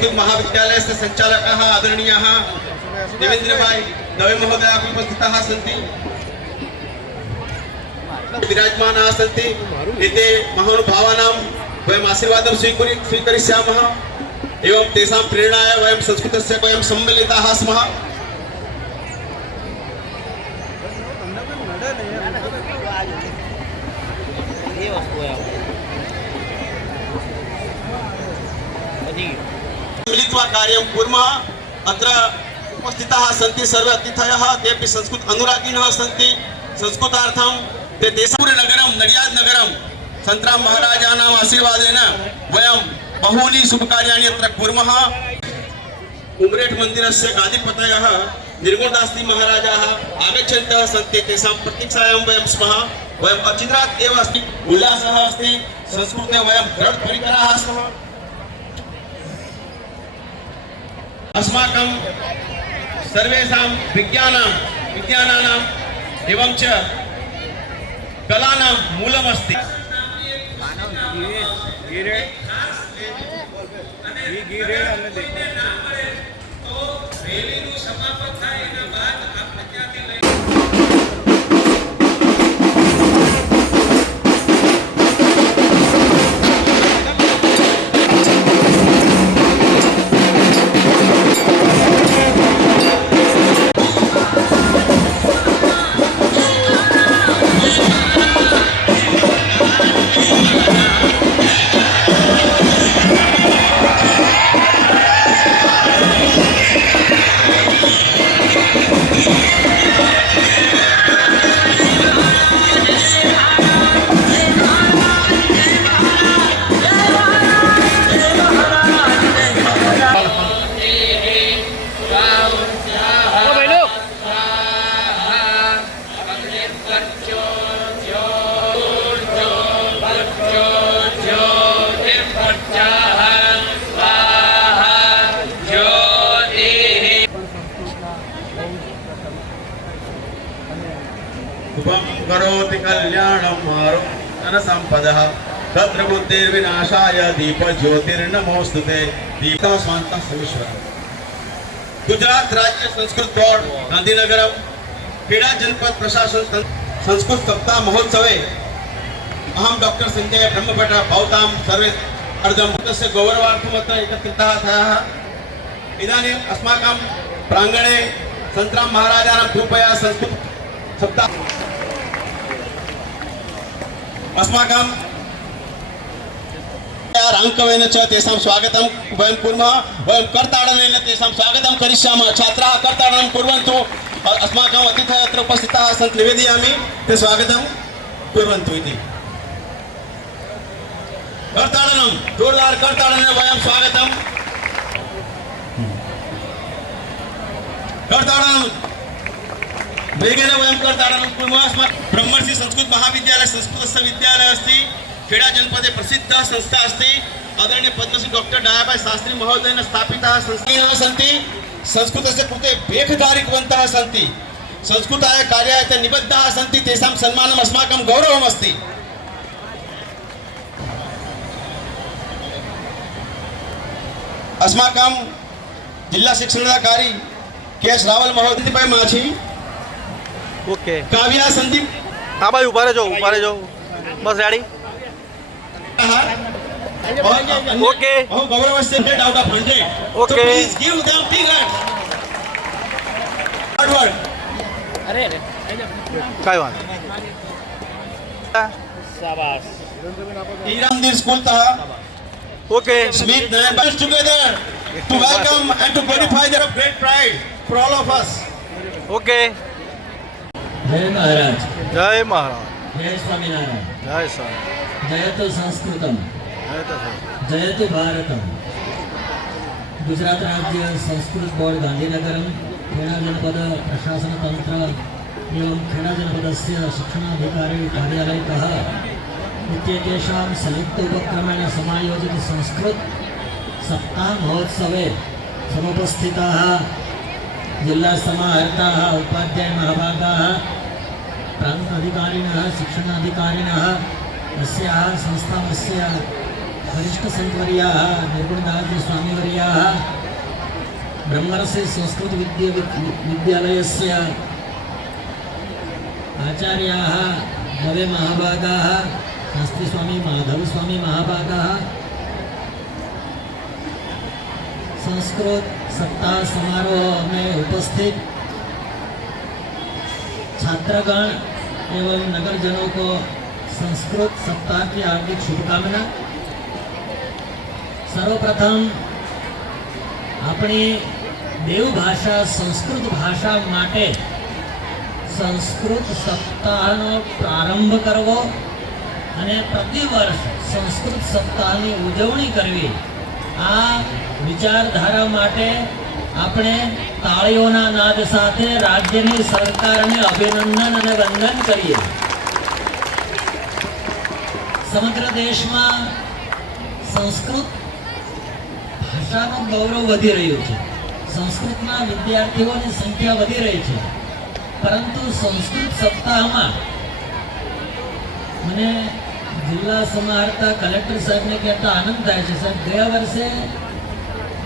संस्कृत महाविद्यालयस्य संचालकाः आदरणीयाः देवेन्द्रभाई दवे महोदयाः उपस्थिताः सन्ति, विराजमानाः सन्ति। एते महानुभावानां वयम् आशीर्वादं स्वीकरिष्यामः एवं तेषां प्रेरणाय वयं संस्कृतस्य वयं सम्मिलिताः स्मः। मिलित्वा कार्यं कुर्मः। अत्र उपस्थिताः सन्ति सर्वे अतिथयः, तेपि संस्कृत अनुरागिणः सन्ति। संस्कृतार्थं ते देशपुरनगरं नडियादनगरं सन्तराम महाराजानाम् आशीर्वादेन वयं बहूनि शुभकार्याणि अत्र कुर्मः। उमरेठ मन्दिरस्य गादिपतयः निर्गुणदासजी महाराजाः आगच्छन्तः सन्ति, तेषां प्रतीक्षायां वयं स्मः। वयम् अचिरात् एव अस्ति, उल्लासः अस्ति, संस्कृते वयं दृढपरिकराः स्मः। अस्माकं सर्वेषां विज्ञानानाम् एवं च कलानां मूलमस्ति। करोति कल्याणं धन संपदः तत्र बुद्धिर्विनाशाय दीप ज्योतिर्नमोस्तुते। दीपः स्वान्तः समीश्वरः। गुजरात राज्य संस्कृत बोर्ड गांधीनगरम खेड़ा जनपद प्रशासन संस्कृत सप्ताह महोत्सवे अहम डॉक्टर संजय ब्रह्मभट्ट भवतां सर्वे अर्धं तस्य गौरवार्थम् अत्र एकत्रिताः थयाः। इदानीम् अस्माकं प्राङ्गणे सन्तराम महाराजानां कृपया संस्कृत सप्ताह अस्माकं राङ्कवेन च तेषां स्वागतं वयं कुर्मः। वयं करताडनेन तेषां स्वागतं करिष्यामः। छात्राः करताडनं कुर्वन्तु। अस्माकम् अतिथयः अत्र उपस्थिताः सन्ति, निवेदयामि ते स्वागतं कुर्वन्तु इति। करताडनं जोरदार करताडनेन वयं स्वागतं करताडनं वेगेन वयं करताडनं कुर्मः। अस्माकं ब्रह्मर्षि संस्कृत महाविद्यालय संस्कृतस्य विद्यालयः अस्ति, खेड़ा जनपदे प्रसिद्धा संस्था अस्ति। आदरणीय पद्मश्री डॉक्टर डायाबाई शास्त्री महोदयेन स्थापिताः संस्थाः सन्ति। संस्कृतस्य कृते वेखकारिकुर्वन्तः सन्ति, संस्कृताय कार्याय ते निबद्धाः सन्ति। तेषां सन्मानम् अस्माकं गौरवम् अस्ति। अस्माकं जिला शिक्षणाधिकारी के.एस. रावल महोदय भाई माझी ओके काव्या संदीप हाँ भाई ऊपर जाओ बस रेडी ओके गौरवस्य date out of 100 okay please give them big hard work. अरे काय वान शाबाश ईरामदीर स्कूल था okay Smith and bands together to welcome and to verify their great pride for all of us. Okay जय महाराज, जय महाराज, जय स्वामीनारायण, जय स्वामी, जयतु संस्कृतम, जय जयतु भारतम। गुजरात राज्य संस्कृत बोर्ड गांधीनगरम खेड़ा जनपद प्रशासन तंत्र एवं खेड़ा जनपदस्य शिक्षणाधिकारी कार्यालयतः इत्येतेषां संयुक्त उपक्रमेण समायोजित संस्कृत सप्ताह महोत्सवे समुपस्थिताः जिला समाहर्ताः उपाध्याय महाभागाः प्रान्त अधिकारिणः शिक्षणाधिकारिणः अस्याः संस्थानस्य वरिष्ठसंतवर्याः निर्गुणदास स्वामीवर्याः ब्रह्मर्षि संस्कृतविद्यालयस्य आचार्याः नवे महाभागाः शास्त्रीस्वामी माधवस्वामी महाभागाः संस्कृत सप्ताह समारोह में उपस्थित छात्रगण एवं नगरजनों को संस्कृत सप्ताह की हार्दिक शुभकामना। सर्वप्रथम अपनी देवभाषा संस्कृत भाषा माटे संस्कृत सप्ताहનો પ્રારંભ કરવો અને પ્રતિવર્ષ સંસ્કૃત સપ્તાહની ઉજવણી કરવી, આ વિચારધારા માટે આપણે તાળીઓના નાદ સાથે રાજ્યની સરકારને અભિનંદન અને વંદન કરીએ। સમગ્ર દેશમાં સંસ્કૃત ભાષાનું ગૌરવ વધી રહ્યું છે, સંસ્કૃતના વિદ્યાર્થીઓની સંખ્યા વધી રહી છે, પરંતુ સંસ્કૃત સપ્તાહમાં મને જિલ્લા સમાહર્તા કલેક્ટર સાહેબને કહેતા આનંદ થાય છે, સાહેબ ગયા વર્ષે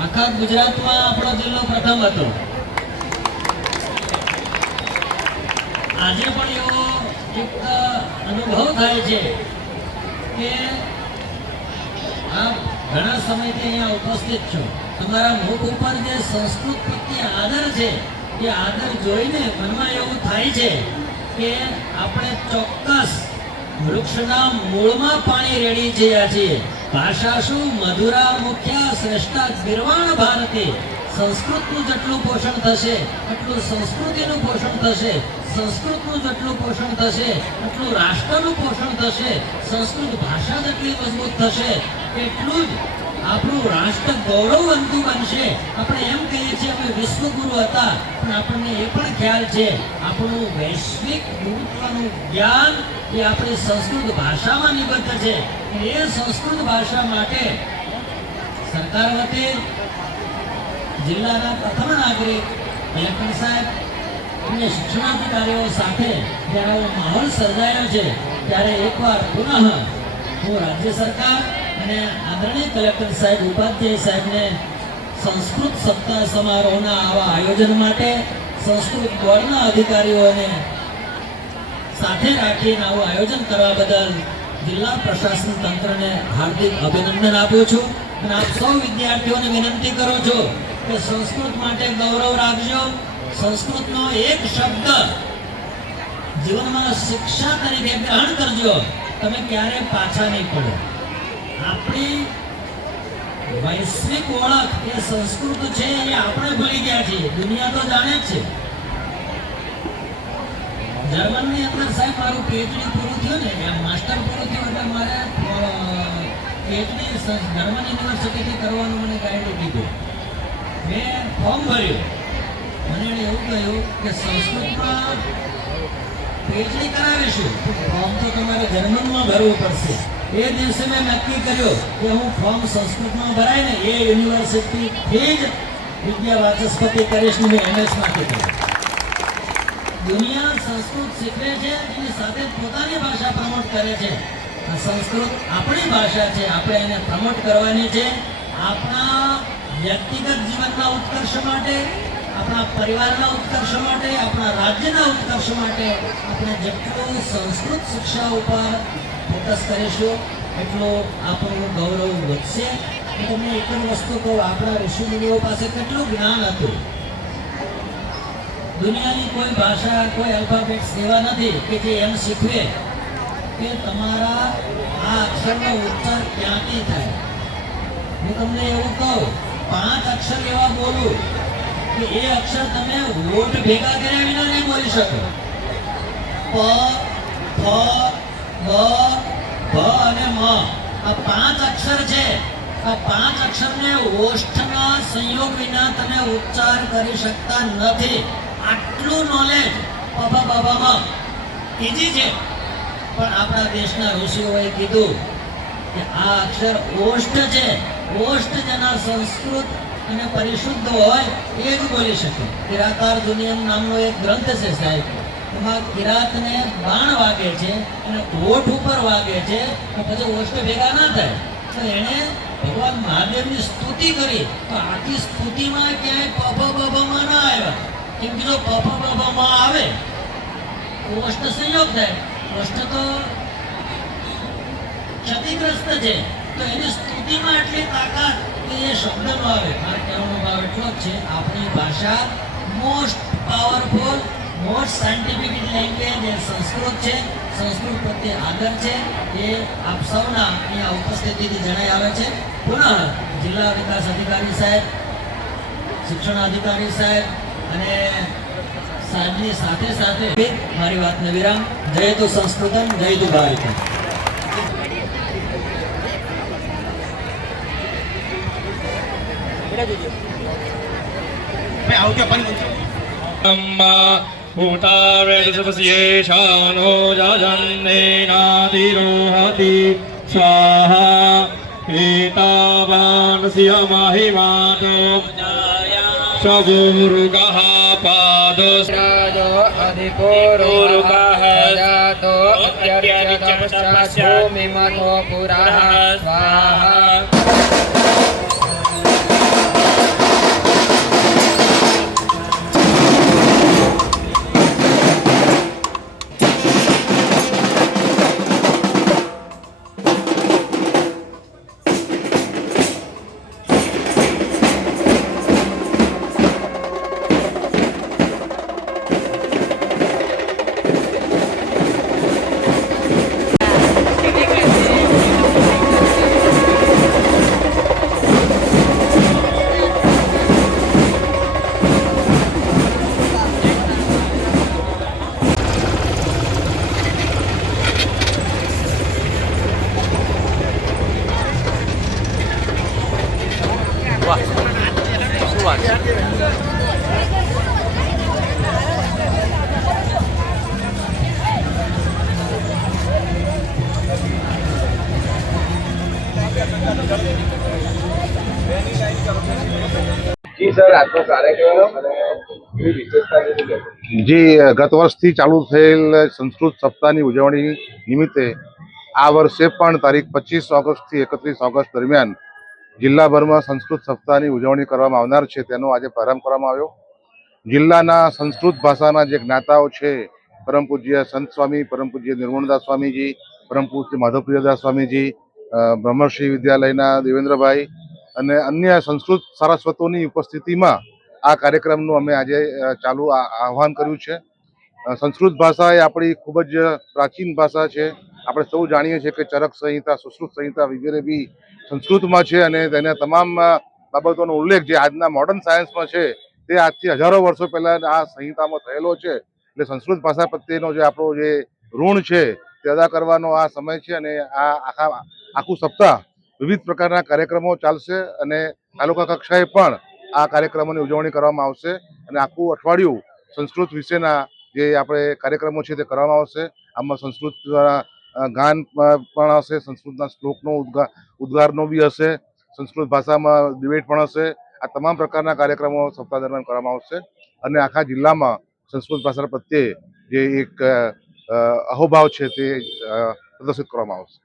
આખા ગુજરાતમાં આપણો જિલ્લો પ્રથમ હતો, આજે પણ એવો એક અનુભવ થાય છે કે આપ ઘણા સમયથી અહીંયા ઉપસ્થિત છો, તમારા મુખ ઉપર જે સંસ્કૃત પ્રત્યે આદર છે એ આદર જોઈને મનમાં એવું થાય છે કે આપણે ચોક્કસ વૃક્ષના મૂળમાં પાણી રેડી રહ્યા છીએ। ભાષા શું મધુરા મુખ્ય શ્રેષ્ઠા ગિરવાણ ભારતી, સંસ્કૃતનું જેટલું પોષણ થશે એટલું સંસ્કૃતિનું પોષણ થશે, સંસ્કૃતનું જેટલું પોષણ થશે એટલું રાષ્ટ્રનું પોષણ થશે, સંસ્કૃત ભાષા જેટલી મજબૂત થશે એટલું જ આપણું રાષ્ટ્ર ગૌરવવંતું બનશે। આપણે એમ કહીએ છીએ અમે વિશ્વગુરુ હતા, પણ આપણને એ પણ ખ્યાલ છે આપણું વૈશ્વિક ગુરુત્વનું જ્ઞાન એ આપણી સંસ્કૃત ભાષામાં નિબદ્ધ છે। એ સંસ્કૃત ભાષા માટે સરકાર વતી જિલ્લાના પ્રથમ નાગરિક કલેક્ટર સાહેબ અને શિક્ષણાધિકારીઓ સાથે જ્યારે આવો માહોલ સર્જાયો છે ત્યારે એકવાર પુનઃ હું રાજ્ય સરકાર અને આદરણીય કલેક્ટર સાહેબ ઉપાધ્યાય સાહેબને સંસ્કૃત સપ્તાહ સમારોહના આવા આયોજન માટે સંસ્કૃત બોર્ડના અધિકારીઓને સાથે રાખીને આવું આયોજન કરવા બદલ જિલ્લા પ્રશાસન તંત્રને હાર્દિક અભિનંદન આપું છું અને આપ સૌ વિદ્યાર્થીઓને વિનંતી કરું છું કે સંસ્કૃત માટે ગૌરવ રાખજો। સંસ્કૃતનો એક શબ્દ જીવનમાં શિક્ષા તરીકે ગ્રહણ કરજો, તમે ક્યારે પાછા નહીં પડો। આપણી વૈશ્વિક ઓળખ એ સંસ્કૃત છે એ આપણે ભૂલી ગયા છીએ, દુનિયા તો જાણે જ છે। જર્મનની અંદર સાહેબ મારું પીએચડી પૂરું થયું ને, માસ્ટર પૂરું થયું એટલે મારે પીએચડી જર્મન યુનિવર્સિટીથી કરવાનું મને ગાઈડ કીધું। મેં ફોર્મ ભર્યું, મને એણે એવું કહ્યું કે સંસ્કૃતમાં પીએચડી કરાવીશું, ફોર્મ તો તમારે જર્મનમાં ભરવું પડશે। એ દિવસે મેં નક્કી કર્યું કે હું ફોર્મ સંસ્કૃતમાં ભરાય ને એ યુનિવર્સિટીથી જ વિદ્યા વાચસ્પતિ કરીશ ને હું એમએસમાંથી કરું। દુનિયા સંસ્કૃત શીખવે છે એની સાથે પોતાની ભાષા પ્રમોટ કરે છે, આ સંસ્કૃત આપણી ભાષા છે, આપણે એને પ્રમોટ કરવાની છે। આપણા વ્યક્તિગત જીવનના ઉત્કર્ષ માટે, આપણા પરિવારના ઉત્કર્ષ માટે, આપણા રાજ્યના ઉત્કર્ષ માટે આપણે જેટલું સંસ્કૃત શિક્ષા ઉપર ફોકસ કરીશું એટલું આપણું ગૌરવ વધશે। હું તમને એક જ વસ્તુ કહું, આપણા ઋષિમુનિઓ પાસે કેટલું જ્ઞાન હતું। દુનિયાની કોઈ ભાષા, કોઈ અલ્ફાબેટ્સ એવા નથી કે જે એમ શીખવે કે તમારા આ અક્ષરનો ઉચ્ચાર ક્યાંથી થાય। હું તમને એવું કહું, 5 અક્ષર એવા બોલું કે એ અક્ષર તમે વોટ ભેગા કર્યા વિના નહીં બોલી શકો। પ, ફ, બ, ભ અને મ, આ 5 અક્ષર છે। આ 5 અક્ષરને ઓષ્ઠના સંયોગ વિના તમે ઉચ્ચાર કરી શકતા નથી। આટલું નોલેજ બાબામાં ઈજી છે, પણ આપણા દેશના ઋષિઓએ કીધું કે આ અક્ષર ઓષ્ઠ છે, ઓષ્ઠ જેના સંસ્કૃત અને પરિશુદ્ધ હોય એ જ બોલી શકે। કિરાતાર્જુનિયમ નામનો એક ગ્રંથ છે સાહેબ, એમાં કિરાતને બાણ વાગે છે અને હોઠ ઉપર વાગે છે, પછી ઓષ્ઠ ભેગા ના થાય, તો એણે ભગવાન મહાદેવની સ્તુતિ કરી, તો આખી સ્તુતિમાં ક્યાંય પફમાં ના આવ્યા. કેમ કે જો પફમાં આવે તો અષ્ટ સંયોગ થાય. અષ્ટ તો ક્ષતિગ્રસ્ત છે, તો એની સ્તુતિમાં એટલી તાકાત કે એ શબ્દ ન આવે. મારે કહેવાનો ભાવ એટલો જ છે, આપણી ભાષા most powerful, most scientific language એ સંસ્કૃત છે. સંસ્કૃત પ્રત્યે આદર છે એ આપ સૌના અહીંયા ઉપસ્થિતિથી જણાઈ આવે છે. પુનઃ જિલ્લા વિકાસ અધિકારી સાહેબ, શિક્ષણ અધિકારી સાહેબ અને સાહેબની સાથે સાથે મારી વાતને વિરામ. જય તુ સંસ્કૃતમ, જય તુ ભારતમ. मैं आओ क्या पानी भूतावेदसपस्येषानो जाजन्नेनादिरोहति स्वाहा एतावानस्य महिमातो स्वभूरुगः पादो अधिकोरुगः जातो अत्यर्चतमश्च भूमिमतो पुरः स्वाहा. જી સર, આજનો કાર્યક્રમ અને એની વિશેષતા શું છે? જી, ગત વર્ષથી ચાલુ થયેલ સંસ્કૃત સપ્તાહની ઉજવણી નિમિત્તે આ વર્ષે પણ તારીખ 25 ઓગસ્ટથી 31 ઓગસ્ટ દરમિયાન જિલ્લાભરમાં સંસ્કૃત સપ્તાહની ઉજવણી કરવામાં આવનાર છે, તેનો આજે પ્રારંભ કરવામાં આવ્યો. જિલ્લાના સંસ્કૃત ભાષાના જે જ્ઞાતાઓ છે, પરમ પૂજ્ય સંત સ્વામી, પરમ પૂજ્ય નિર્મળદાસ સ્વામીજી, પરમ પૂજ્ય માધવપ્રિયદાસ સ્વામીજી, બ્રહ્મર્ષિ વિદ્યાલયના દેવેન્દ્રભાઈ અને અન્ય સંસ્કૃત સારસ્વતોની ઉપસ્થિતિમાં આ કાર્યક્રમનું અમે આજે ચાલુ આહ્વાન કર્યું છે. સંસ્કૃત ભાષા એ આપણી ખૂબ જ પ્રાચીન ભાષા છે. આપણે સૌ જાણીએ છીએ કે ચરક સંહિતા, સુશ્રુત સંહિતા વગેરે બી સંસ્કૃતમાં છે અને તેના તમામ બાબતોનો ઉલ્લેખ જે આજના મોડર્ન સાયન્સમાં છે તે આજથી હજારો વર્ષો પહેલાં આ સંહિતામાં થયેલો છે. એટલે સંસ્કૃત ભાષા પ્રત્યેનો જે આપણો જે ઋણ છે તે અદા કરવાનો આ સમય છે અને આ આખું સપ્તાહ વિવિધ પ્રકારના કાર્યક્રમો ચાલશે અને તાલુકા કક્ષાએ પણ આ કાર્યક્રમોની ઉજવણી કરવામાં આવશે અને આખું અઠવાડિયું સંસ્કૃત વિશેના જે આપણે કાર્યક્રમો છે તે કરવામાં આવશે. આમાં સંસ્કૃત ગાન પણ હશે, સંસ્કૃતના શ્લોકનો ઉદ્ગારનો બી હશે, સંસ્કૃત ભાષામાં ડિબેટ પણ હશે. આ તમામ પ્રકારના કાર્યક્રમો સપ્તાહ દરમિયાન કરવામાં આવશે અને આખા જિલ્લામાં સંસ્કૃત ભાષા પ્રત્યે જે એક અહોભાવ છે તે પ્રદર્શિત કરવામાં આવશે.